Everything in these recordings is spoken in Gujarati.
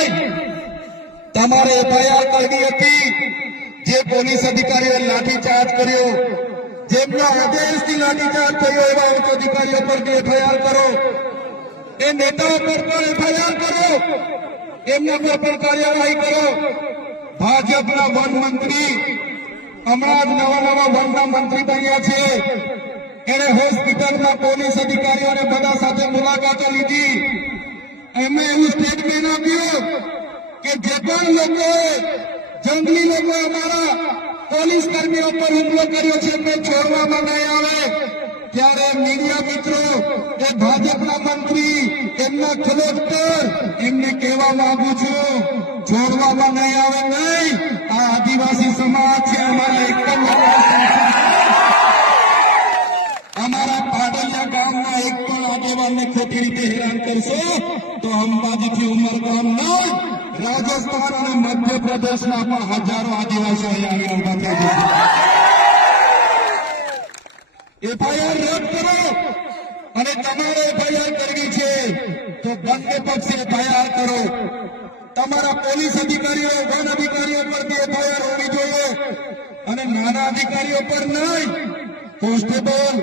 નહીં, તમારે એફઆઈઆર કરવી હતી જે પોલીસ અધિકારીઓએ લાઠીચાર્જ કર્યો, જેમના આદેશથી લાઠીચાર્જ થયો એવા ઉચ્ચ અધિકારીઓ પર એફઆઈઆર કરો, એ નેતાઓ પર પણ એફઆઈઆર કરો, એમના પર પણ કાર્યવાહી કરો. ભાજપના વન મંત્રી હમણાં જ નવા વનના મંત્રી બન્યા છે, એને હોસ્પિટલમાં પોલીસ અધિકારીઓને બધા સાથે મુલાકાતો લીધી. એમણે એવું સ્ટેટમેન્ટ આપ્યું કે જે પણ લોકોએ જંગલી લોકો અમારા પોલીસ કર્મીઓ પર હુમલો કર્યો છે એમને છોડવામાં નહીં આવે. ત્યારે મીડિયા મિત્રો, એ ભાજપના મંત્રી, એમના કલેક્ટર, એમને કહેવા માંગુ છું, છોડવામાં નહીં આવે. નહીં, આ આદિવાસી સમાજ છે, અમારા એકદમ અમારા પાડલિયા ગામના એક પણ આગેવાનને ખોટી રીતે હેરાન કરશો તો અંબાજીથી ઉમરગામ નહીં, રાજસ્થાન અને મધ્યપ્રદેશના પણ હજારો આદિવાસીઓ અહીંયા ઉભા થઈ જશે. એફઆઈઆર રદ કરો, અને તમારે એફઆઈઆર કરવી છે તો બંને પક્ષે એફઆઈઆર કરો. તમારા પોલીસ અધિકારીઓ, વન અધિકારીઓ પરથી એફઆઈઆર હોવી જોઈએ, અને નાના અધિકારીઓ પર નહીં, કોન્સ્ટેબલ,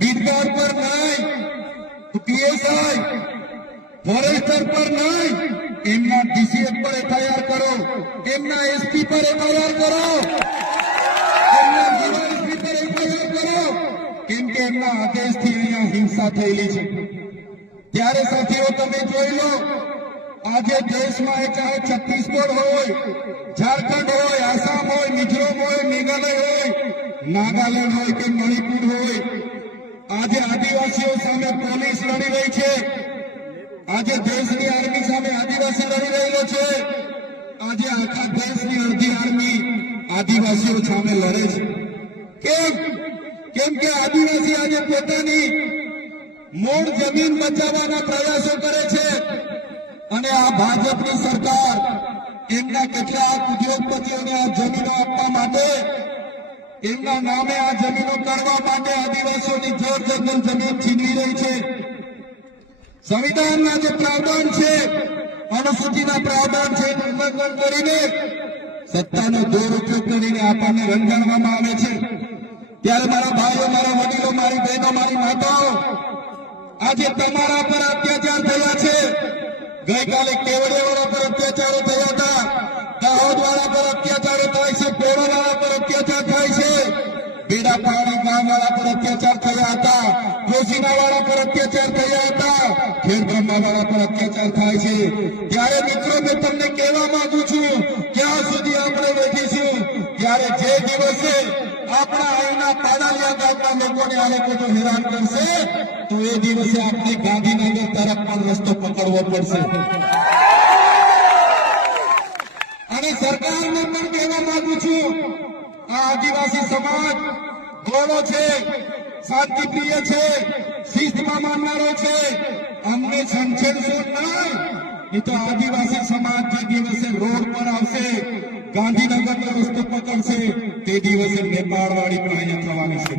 બીટગાર્ડ પર નહીં, પીએસઆઈ, ફોરેસ્ટર પર નહીં, એમના ડીસીએફ પર એફઆઈઆર કરો, એમના એસપી પર એફઆઈઆર કરો, એમના ડીવાયએસપી પર એફઆઈઆર કરો, કેમ કે એમના આદેશથી અહીંયા હિંસા થયેલી છે. ત્યારે સાથીઓ તમે જોઈ લો, આજે દેશમાં એ ચાહે છત્તીસગઢ હોય, ઝારખંડ હોય, આસામ હોય, મિઝોરમ હોય, મેઘાલય હોય, નાગાલેન્ડ હોય કે મણિપુર હોય, આજે આદિવાસીઓ સામે પોલીસ લડી રહી છે. આજે દેશની આર્મી સામે આદિવાસી લડી રહેલો છે. આજે આખા દેશની અડધી આર્મી આદિવાસીઓ સામે લડે છે. કેમ કે આદિવાસી આજે પોતાની મૂળ જમીન બચાવવાના પ્રયાસો કરે છે, અને આ ભાજપની સરકાર એમના કેટલાક ઉદ્યોગપતિઓને આ જમીનો આપવા માટે, એમના નામે આ જમીનો કરવા માટે આદિવાસીઓની જોર જંગલ જમીન છીનવી રહી છે. સંવિધાનના જે પ્રાવધાન છે, અનુસૂચિના પ્રાવધાન છે, ઉલ્લંઘન કરીને સત્તાનો દુરુપયોગ કરીને આપણને રંગાડવામાં આવે છે. ત્યારે મારા ભાઈઓ, મારા વડીલો, મારી બહેનો, મારી માતાઓ, આજે તમારા પર અત્યાચાર થયા છે. ગઈકાલે કેવડિયાવાળા પર અત્યાચારો થયા હતા, દાહોદવાળા પર અત્યાચારો થાય છે, પોરોવાળા પર અત્યાચાર થાય છે, બેડા પાણી ગામવાળા પર અત્યાચાર થયા હતા, કોસીનાવાળા પર અત્યાચાર થયા હતા, ખેડબ્રહ્માવાળા પર અત્યાચાર થાય છે. ત્યારે મિત્રો, મેં તમને કહેવા માંગુ છું, ક્યાં સુધી આપણે બેઠીશું? ત્યારે જે દિવસે આપણા અહીંના પાડાલિયા ગામના લોકોને આ લોકો જો હેરાન કરશે તો એ દિવસે આપણે ગાંધીનગર તરફ પણ રસ્તો પકડવો પડશે. અને સરકારને પણ કહેવા માંગુ છું, આ આદિવાસી સમાજ ગોળો છે, શાંતિપ્રિય છે, શિસ્તમાં માનનારો છે, અમને છંછેડશો નહીં. એ તો આદિવાસી સમાજ જે દિવસે રોડ પર આવશે, ગાંધીનગરનો રસ્તો પકડશે, તે દિવસે નેપાળવાળી પણ અહીંયા થવાની છે.